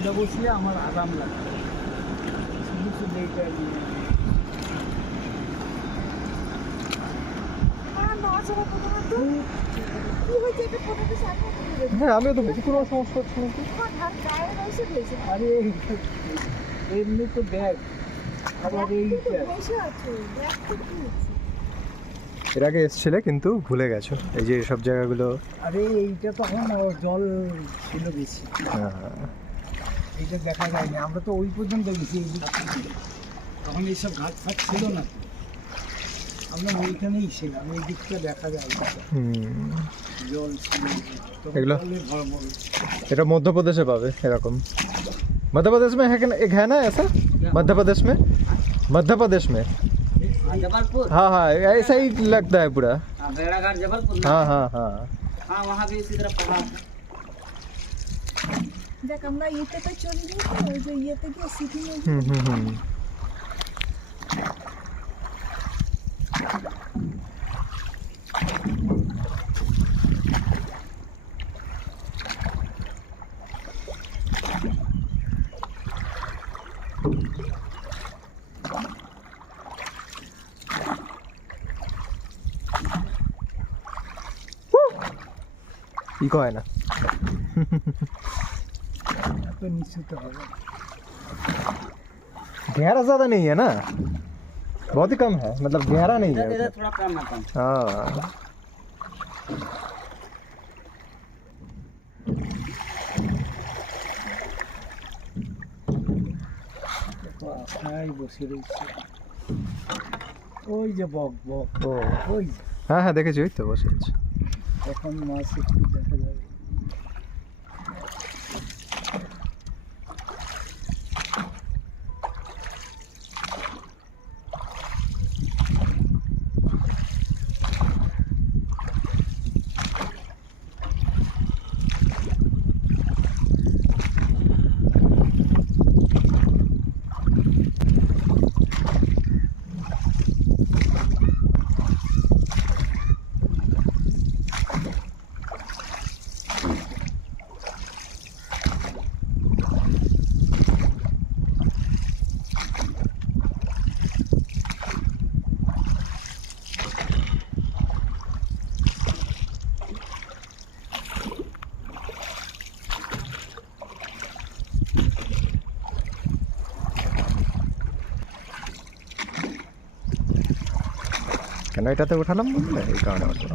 সামনে বসলে আমার আরাম লাগে, শুধু শুধু এইটা নিয়ে। হ্যাঁ আমিও তো বেশি কোনো সমস্যা হচ্ছে নাকি। আরে এমনি তো ব্যাগ, আবার এইটা এর আগে এসছিলে কিন্তু ভুলে গেছো এই যে এসব জায়গাগুলো। আরে এইটা তখন জল ছিল বেশি, এইটা দেখা যায়নি। আমরা তো ওই পর্যন্ত গেছি, এই দিক থেকে। তখন এইসব ঘাট ফাট ছিল না, আমরা ওইখানেই ছিলাম, এই দিকটা দেখা যায় না। জল ছিল, এগুলো জলে ভরপুর। এটা मध्य प्रदेश में पावे এরকম। मध्य प्रदेश में है कि एक है ना ऐसा, मध्य प्रदेश में, मध्य प्रदेश में। जबलपुर, हाँ हाँ ऐसा ही लगता है पूरा। भेड़ाघाट जबलपुर। हाँ हाँ हाँ हाँ वहाँ भी इसी तरह पहाड़ है। দেখ আমরা ইয়েতে তো চলে যাই, ওই যে ইয়েতে গিয়ে সিটি इको है ना। तो नीचे तो होगा, गहरा ज़्यादा नहीं है ना, बहुत ही कम है, मतलब गहरा नहीं है। थोड़ा कम है कम। हाँ আশায় বসে রয়েছে, ওই যে বক বক, ও ওই হ্যাঁ হ্যাঁ দেখেছি, ওই তো বসে আছে। এখন মাছ একটু দেখা যাবে। কেন এটাতে উঠালাম বললে এই কারণে উঠলো।